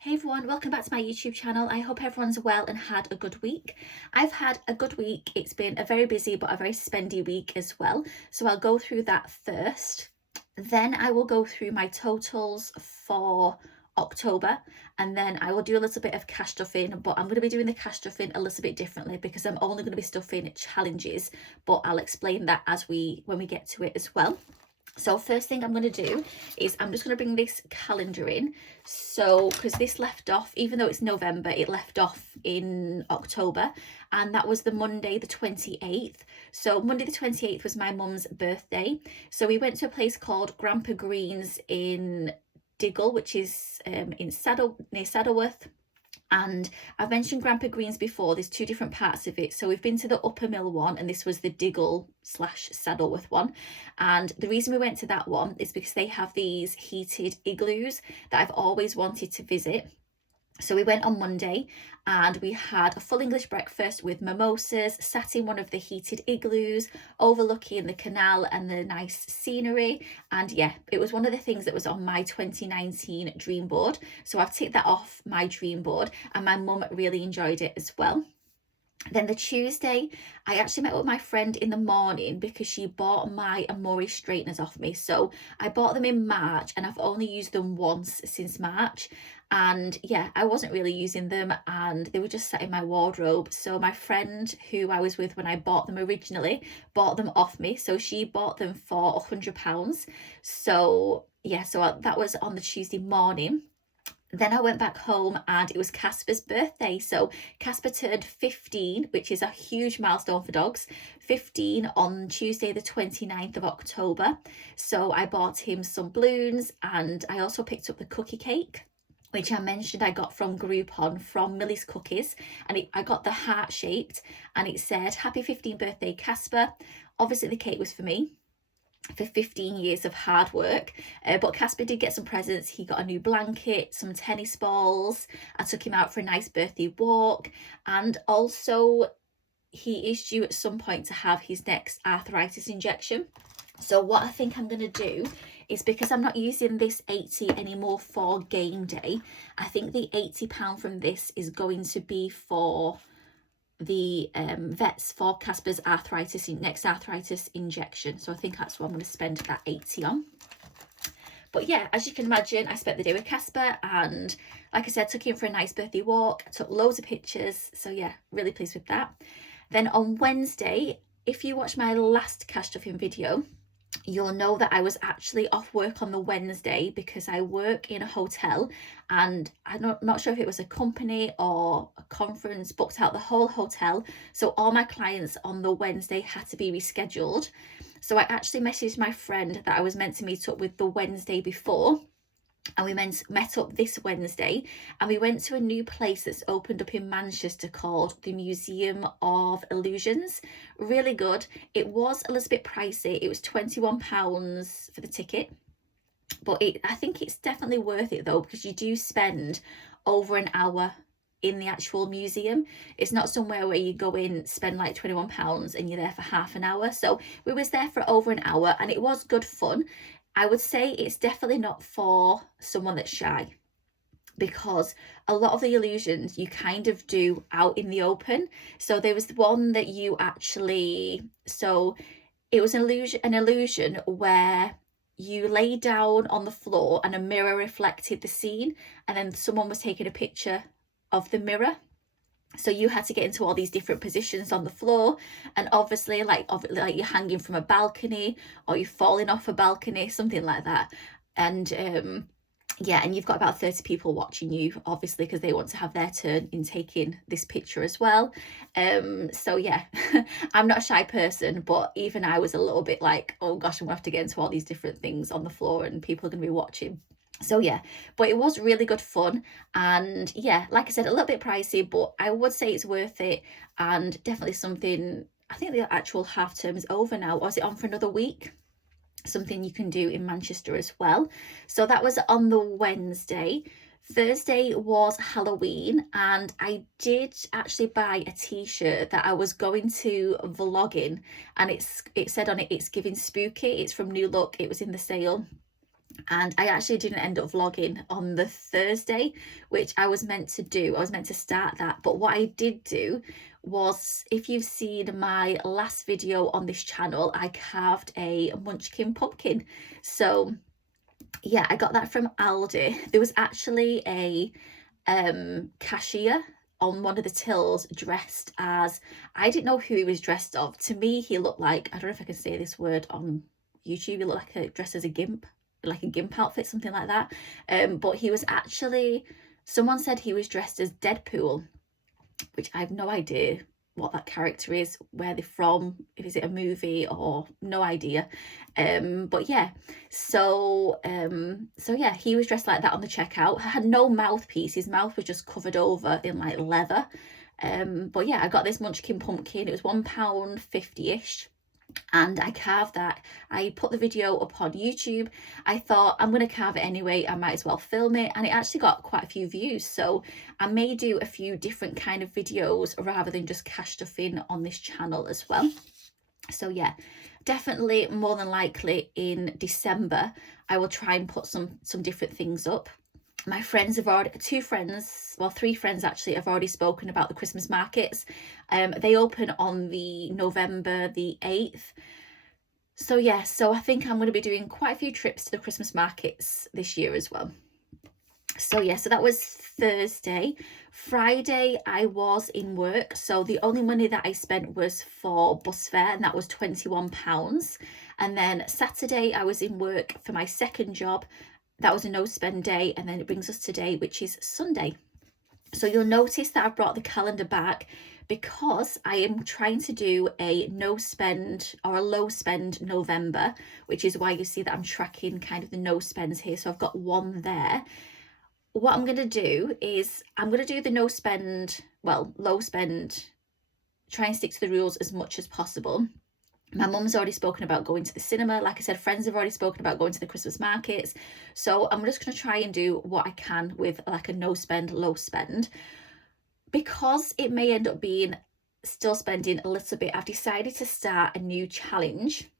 Hey everyone, welcome back to my YouTube channel. I hope everyone's well and had a good week. I've had a good week. It's been a very busy but a very spendy week as well. So I'll go through that first. Then I will go through my totals for October, and then I will do a little bit of cash stuffing, but I'm going to be doing the cash stuffing a little bit differently because I'm only going to be stuffing challenges, but I'll explain that when we get to it as well. So first thing I'm going to do is I'm just going to bring this calendar in. So because this left off, even though it's November, it left off in October, and that was the Monday the 28th. So Monday the 28th was my mum's birthday. So we went to a place called Grandpa Green's in Diggle, which is near Saddleworth. And I've mentioned Grandpa Green's before. There's two different parts of it. So we've been to the Upper Mill one, and this was the Diggle / Saddleworth one. And the reason we went to that one is because they have these heated igloos that I've always wanted to visit. So we went on Monday and we had a full English breakfast with mimosas, sat in one of the heated igloos, overlooking the canal and the nice scenery. And yeah, it was one of the things that was on my 2019 dream board. So I've ticked that off my dream board, and my mum really enjoyed it as well. Then the Tuesday, I actually met with my friend in the morning because she bought my Amore straighteners off me. So I bought them in March and I've only used them once since March. And yeah, I wasn't really using them and they were just sat in my wardrobe. So my friend who I was with when I bought them originally bought them off me. So she bought them for £100. So yeah, that was on the Tuesday morning. Then I went back home and it was Casper's birthday. So Casper turned 15, which is a huge milestone for dogs. 15 on Tuesday the 29th of October. So I bought him some balloons and I also picked up the cookie cake, which I mentioned I got from Groupon from Millie's Cookies. And I got the heart shaped and it said, "Happy 15th birthday, Casper." Obviously the cake was for me, for 15 years of hard work, but Casper did get some presents. He got a new blanket, some tennis balls. I took him out for a nice birthday walk, and also he is due at some point to have his next arthritis injection. So what I think I'm going to do is, because I'm not using this 80 anymore for game day, I think the £80 from this is going to be for the vets for Casper's next arthritis injection. So I think that's what I'm going to spend that 80 on. But yeah, as you can imagine, I spent the day with Casper, and like I said, took him for a nice birthday walk. I took loads of pictures. So yeah, really pleased with that. Then on Wednesday, if you watch my last cash stuffing video, you'll know that I was actually off work on the Wednesday because I work in a hotel, and I'm not sure if it was a company or a conference booked out the whole hotel. So all my clients on the Wednesday had to be rescheduled. So I actually messaged my friend that I was meant to meet up with the Wednesday before, and we met up this Wednesday, and we went to a new place that's opened up in Manchester called the Museum of Illusions. Really good. It was a little bit pricey. It was £21 for the ticket, but I think it's definitely worth it though, because you do spend over an hour in the actual museum. It's not somewhere where you go in, spend like £21 and you're there for half an hour. So we was there for over an hour and it was good fun. I would say it's definitely not for someone that's shy, because a lot of the illusions you kind of do out in the open. So there was the one that you actually, so it was an illusion where you lay down on the floor and a mirror reflected the scene, and then someone was taking a picture of the mirror. So you had to get into all these different positions on the floor, and obviously like you're hanging from a balcony or you're falling off a balcony, something like that. And yeah, and you've got about 30 people watching you, obviously, because they want to have their turn in taking this picture as well. So yeah, I'm not a shy person, but even I was a little bit like, oh gosh, I'm gonna have to get into all these different things on the floor and people are gonna be watching. So yeah, but it was really good fun. And yeah, like I said, a little bit pricey, but I would say it's worth it, and definitely something. I think the actual half term is over now, or is it on for another week? Something you can do in Manchester as well. So that was on the Wednesday. Thursday was Halloween, and I did actually buy a t-shirt that I was going to vlog in, and it said on it, "It's giving spooky." It's from New Look. It was in the sale. and I actually didn't end up vlogging on the Thursday, which I was meant to do. I was meant to start that, but what I did do was, if you've seen my last video on this channel, I carved a munchkin pumpkin. So yeah, I got that from Aldi. There was actually a cashier on one of the tills dressed as, I didn't know who he was dressed of. To me, he looked like, I don't know if I can say this word on YouTube, he looked like dressed as a gimp, like a gimp outfit, something like that. But he was actually, someone said he was dressed as Deadpool, which I have no idea what that character is, where they're from, if is it a movie or no idea. But yeah, so yeah, he was dressed like that on the checkout. Had no mouthpiece, his mouth was just covered over in like leather. But yeah, I got this munchkin pumpkin. It was £1.50-ish, and I carved that. I put the video up on YouTube. I thought, I'm going to carve it anyway, I might as well film it, and it actually got quite a few views. So I may do a few different kind of videos rather than just cash stuff in on this channel as well. So yeah, definitely more than likely in December I will try and put some different things up. My friends have already, three friends actually, have already spoken about the Christmas markets. They open on the November the 8th. So yeah, so I think I'm going to be doing quite a few trips to the Christmas markets this year as well. So yeah, so that was Thursday. Friday I was in work, so the only money that I spent was for bus fare, and that was £21. And then Saturday I was in work for my second job. That was a no spend day, and then it brings us today, which is Sunday. So you'll notice that I brought the calendar back because I am trying to do a no spend or a low spend November, which is why you see that I'm tracking kind of the no spends here. So I've got one there. What I'm going to do is I'm going to do the no spend, well, low spend, try and stick to the rules as much as possible. My mum's already spoken about going to the cinema. Like I said, friends have already spoken about going to the Christmas markets. So I'm just going to try and do what I can with like a no spend, low spend. Because it may end up being still spending a little bit, I've decided to start a new challenge.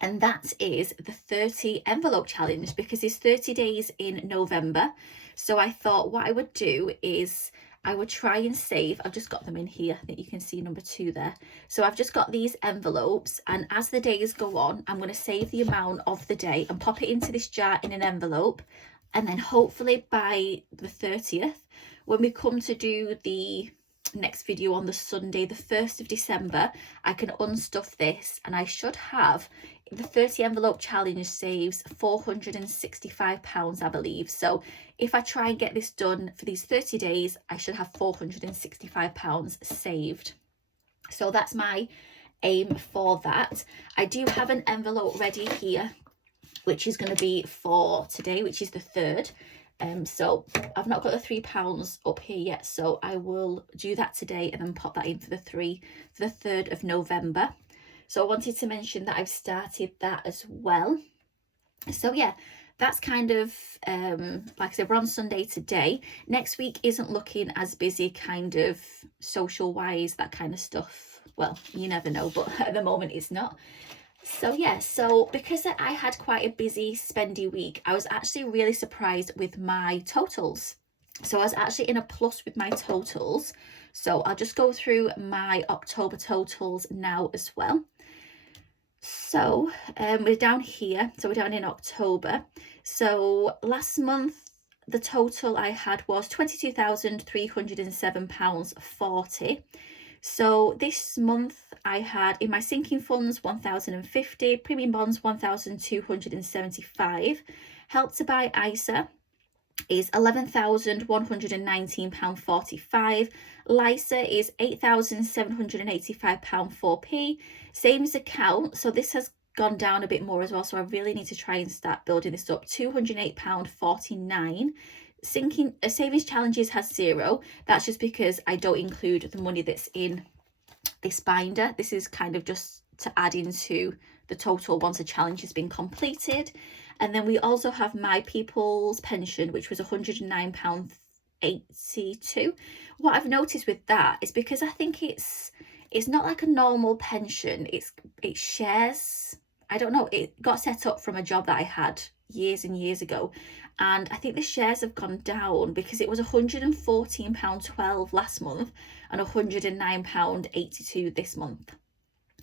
And that is the 30 envelope challenge, because there's 30 days in November. So I thought what I would do is I would try and save, I've just got them in here, I think you can see number 2 there. So I've just got these envelopes, and as the days go on, I'm going to save the amount of the day and pop it into this jar in an envelope. And then hopefully by the 30th, when we come to do the next video on the Sunday, the 1st of December, I can unstuff this, and I should have, the 30 envelope challenge saves £465, I believe. So if I try and get this done for these 30 days, I should have £465 saved. So that's my aim for that. I do have an envelope ready here, which is going to be for today, which is the 3rd. So I've not got the £3 up here yet, so I will do that today and then pop that in for the 3rd of November. So I wanted to mention that I've started that as well. So yeah, that's kind of, like I said, we're on Sunday today. Next week isn't looking as busy, kind of social wise, that kind of stuff. Well, you never know, but at the moment it's not. So yeah, so because I had quite a busy spendy week, I was actually really surprised with my totals. So I was actually in a plus with my totals. So I'll just go through my October totals now as well. So we're down here, so we're down in October. So last month the total I had was £22,307.40. So this month I had in my sinking funds 1,050, premium bonds 1,275, help to buy ISA is £11,119.45, LISA is £8,785.4p, savings account, so this has gone down a bit more as well, so I really need to try and start building this up, £208.49. Sinking savings challenges has 0. That's just because I don't include the money that's in this binder. This is kind of just to add into the total once a challenge has been completed. And then we also have my people's pension, which was £109.82. What I've noticed with that is because I think it's not like a normal pension, it shares, I don't know, it got set up from a job that I had years and years ago, and I think the shares have gone down because it was £114.12 last month and £109.82 this month.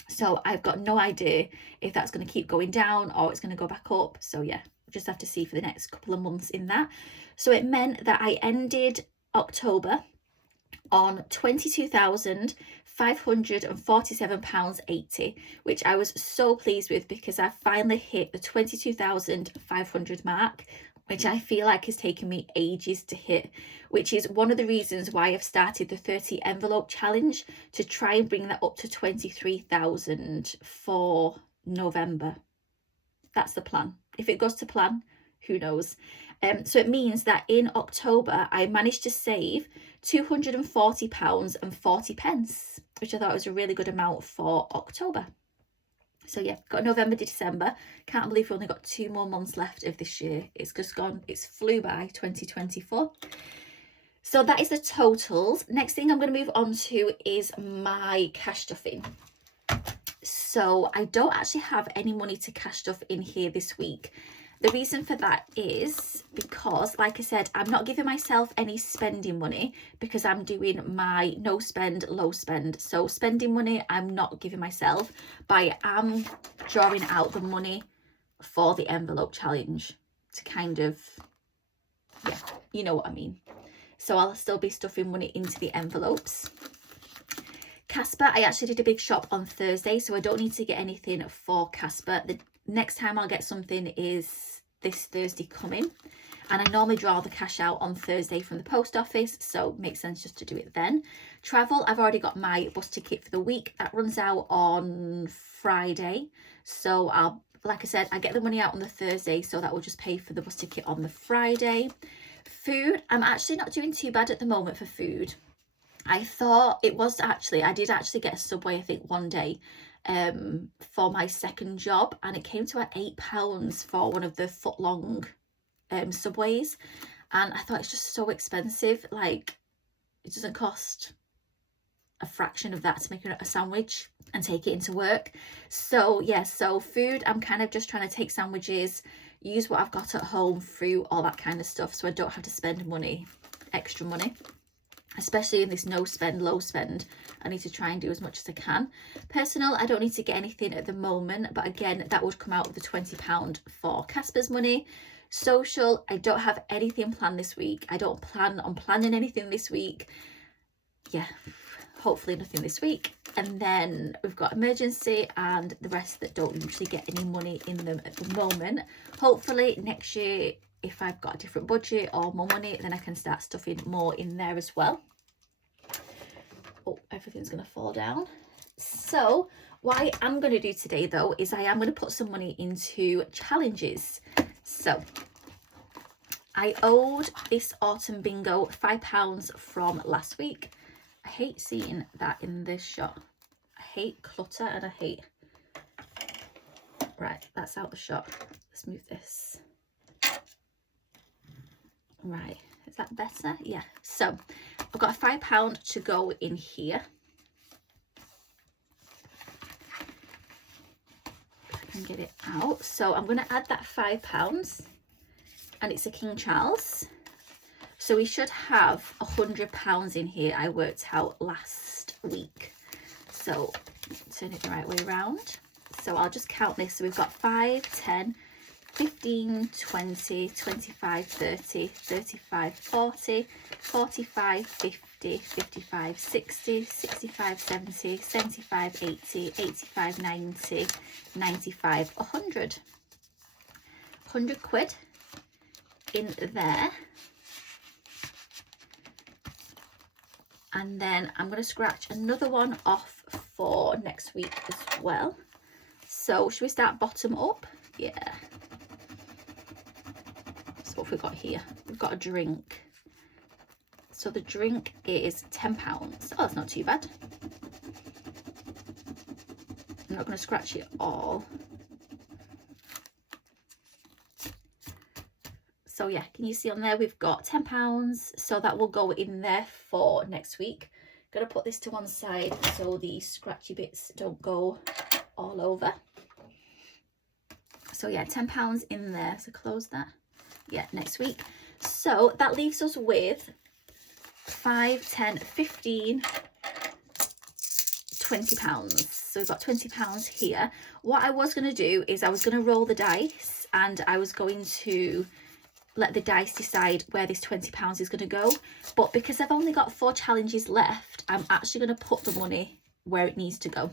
So I've got no idea if that's going to keep going down or it's going to go back up. So yeah, we'll just have to see for the next couple of months in that. So it meant that I ended October on £22,547.80, which I was so pleased with because I finally hit the 22,500 mark, which I feel like has taken me ages to hit, which is one of the reasons why I've started the 30 envelope challenge, to try and bring that up to 23,000 for November. That's the plan. If it goes to plan, who knows? So it means that in October I managed to save £240.40, which I thought was a really good amount for October. So yeah, got November to December. Can't believe we've only got 2 more months left of this year. It's just gone, it's flew by, 2024. So that is the totals. Next thing I'm going to move on to is my cash stuffing. So I don't actually have any money to cash stuff in here this week. The reason for that is because, like I said, I'm not giving myself any spending money because I'm doing my no spend, low spend. So spending money, I'm not giving myself, but I am drawing out the money for the envelope challenge to kind of, yeah, you know what I mean. So I'll still be stuffing money into the envelopes. Casper, I actually did a big shop on Thursday, so I don't need to get anything for Casper. The next time I'll get something is this Thursday coming, and I normally draw the cash out on Thursday from the post office, so it makes sense just to do it then. Travel, I've already got my bus ticket for the week. That runs out on Friday, so I'll, like I said, I get the money out on the Thursday, so that will just pay for the bus ticket on the Friday. Food, I'm actually not doing too bad at the moment for food. I thought it was actually, I did actually get a Subway, I think, one day for my second job, and it came to £8 for one of the foot-long Subways, and I thought it's just so expensive. Like, it doesn't cost a fraction of that to make a sandwich and take it into work. So yeah, so food, I'm kind of just trying to take sandwiches, use what I've got at home, fruit, all that kind of stuff, so I don't have to spend money, extra money. Especially in this no spend, low spend, I need to try and do as much as I can. Personal, I don't need to get anything at the moment, but again, that would come out of the £20 for Casper's money. Social, I don't have anything planned this week. I don't plan on planning anything this week. Yeah, hopefully nothing this week. And then we've got emergency and the rest that don't usually get any money in them at the moment. Hopefully next year, if I've got a different budget or more money, then I can start stuffing more in there as well. Oh, everything's going to fall down. So what I am going to do today, though, is I am going to put some money into challenges. So I owed this autumn bingo £5 from last week. I hate seeing that in this shot. I hate clutter and I hate... Right, that's out the shot. Let's move this. Right, is that better? Yeah. So I've got a £5 to go in here. If I can get it out. So I'm going to add that £5, and it's a King Charles. So we should have £100 in here, I worked out last week. So turn it the right way around. So I'll just count this. So we've got 5, 10, 15, 20, 25, 30, 35, 40, 45, 50, 55, 60, 65, 70, 75, 80, 85, 90, 95, 100. 100 quid in there. And then I'm going to scratch another one off for next week as well. So should we start bottom up? Yeah. So what have we got here? We've got a drink. So the drink is £10. Oh, that's not too bad. I'm not going to scratch it all. So yeah, can you see on there we've got £10, so that will go in there for next week. Gonna put this to one side so the scratchy bits don't go all over. So yeah, £10 in there. So close that. Yeah, next week. So that leaves us with 5, 10, 15, £20. So we've got £20 here. What I was going to do is I was going to roll the dice, and I was going to let the dice decide where this £20 is going to go. But because I've only got 4 challenges left, I'm actually going to put the money where it needs to go.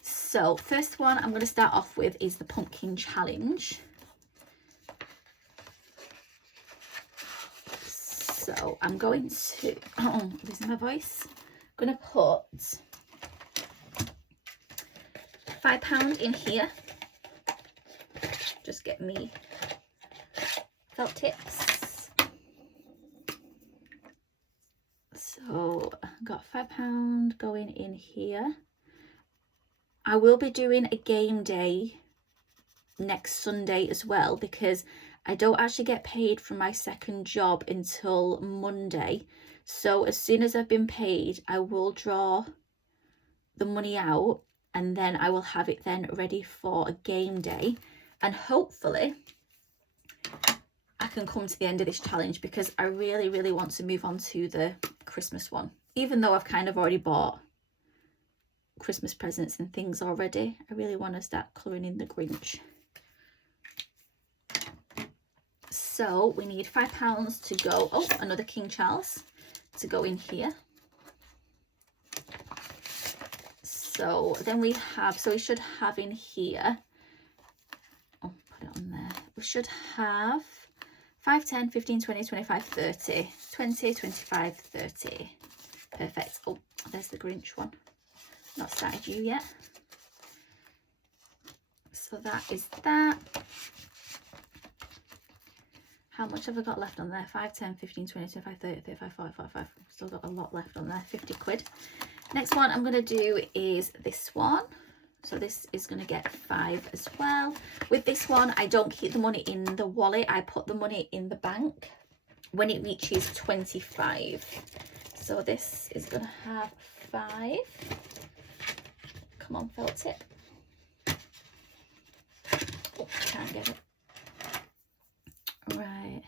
So first one I'm going to start off with is the pumpkin challenge. So I'm going to, oh, losing my voice. I'm going to put £5 in here. Just get me felt tips. So I've got £5 going in here. I will be doing a game day next Sunday as well, because I don't actually get paid from my second job until Monday. So as soon as I've been paid, I will draw the money out, and then I will have it then ready for a game day. And hopefully I can come to the end of this challenge, because I really, really want to move on to the Christmas one. Even though I've kind of already bought Christmas presents and things already, I really want to start colouring in the Grinch. So we need £5 to go. Oh, another King Charles to go in here. So then we have, so we should have in here, oh, put it on there. We should have 5, 10, 15, 20, 25, 30. 20, 25, 30. Perfect. Oh, there's the Grinch one. Not started you yet. So that is that. How much have I got left on there? 5, 10, 15, 20, 25, 30, 35, 40, 45. Still got a lot left on there. 50 quid. Next one I'm going to do is this one. So this is going to get 5 as well. With this one, I don't keep the money in the wallet. I put the money in the bank when it reaches 25. So this is going to have 5. Come on, felt tip. Oh, I can't get it. Right,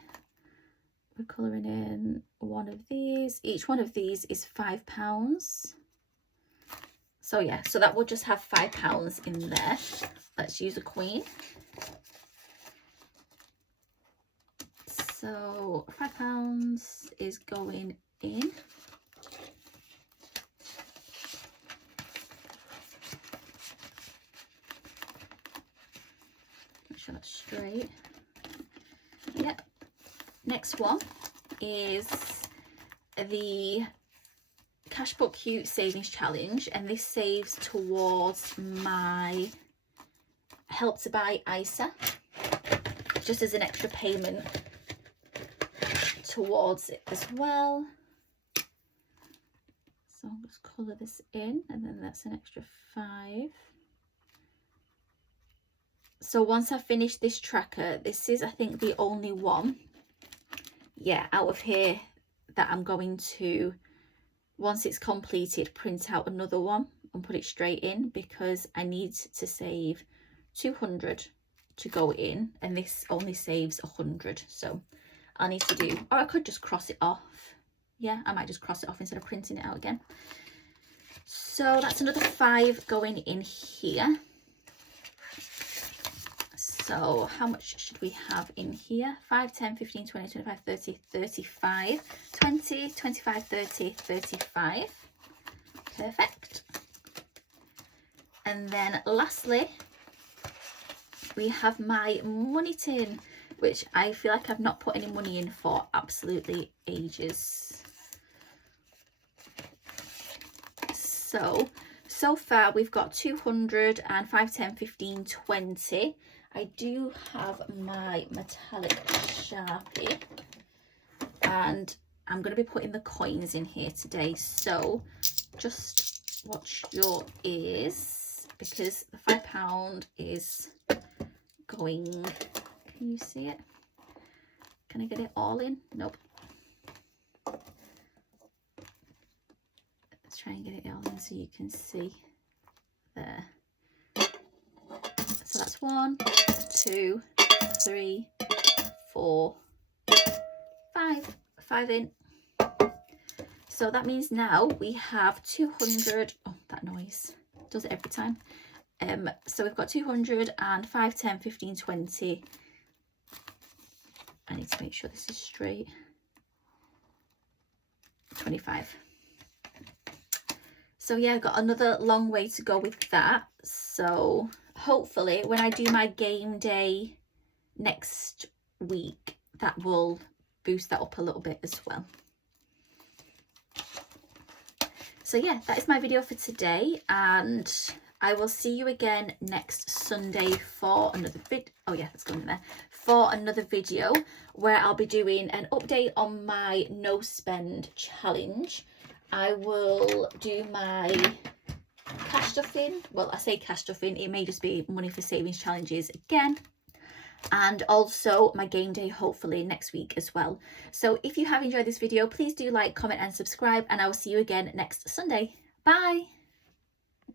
we're colouring in one of these. Each one of these is £5. So yeah, so that will just have £5 in there. Let's use a queen. So £5 is going in. Make sure that's straight. Yep. Next one is the Cashbook Cute Savings Challenge, and this saves towards my Help to Buy ISA, just as an extra payment towards it as well. So I'll just colour this in, and then that's an extra 5. So once I finish this tracker, this is, I think, the only one, yeah, out of here that I'm going to, once it's completed, print out another one and put it straight in, because I need to save 200 to go in, and this only saves 100. So I'll need to do, or I could just cross it off. Yeah, I might just cross it off instead of printing it out again. So that's another 5 going in here. So how much should we have in here? 5, 10, 15, 20, 25, 30, 35, 20, 25, 30, 35. Perfect. And then lastly, we have my money tin, which I feel like I've not put any money in for absolutely ages. So far we've got 200 and 5, 10, 15, 20. I do have my metallic Sharpie, and I'm going to be putting the coins in here today. So just watch your ears, because the £5 is going, can you see it? Can I get it all in? Nope. Let's try and get it all in so you can see there. So that's 1, 2, 3, 4, 5 in. So that means now we have 200. Oh, that noise does it every time. So we've got 200 and 5, 10, 15, 20. I need to make sure this is straight. 25. So yeah, I've got another long way to go with that. So hopefully when I do my game day next week, that will boost that up a little bit as well. So yeah, that is my video for today, and I will see you again next Sunday for another for another video where I'll be doing an update on my no spend challenge. I will do my cash stuffing. Well, I say cash stuffing, it may just be money for savings challenges again. And also my game day hopefully next week as well. So if you have enjoyed this video, please do like, comment and subscribe, and I will see you again next Sunday. Bye.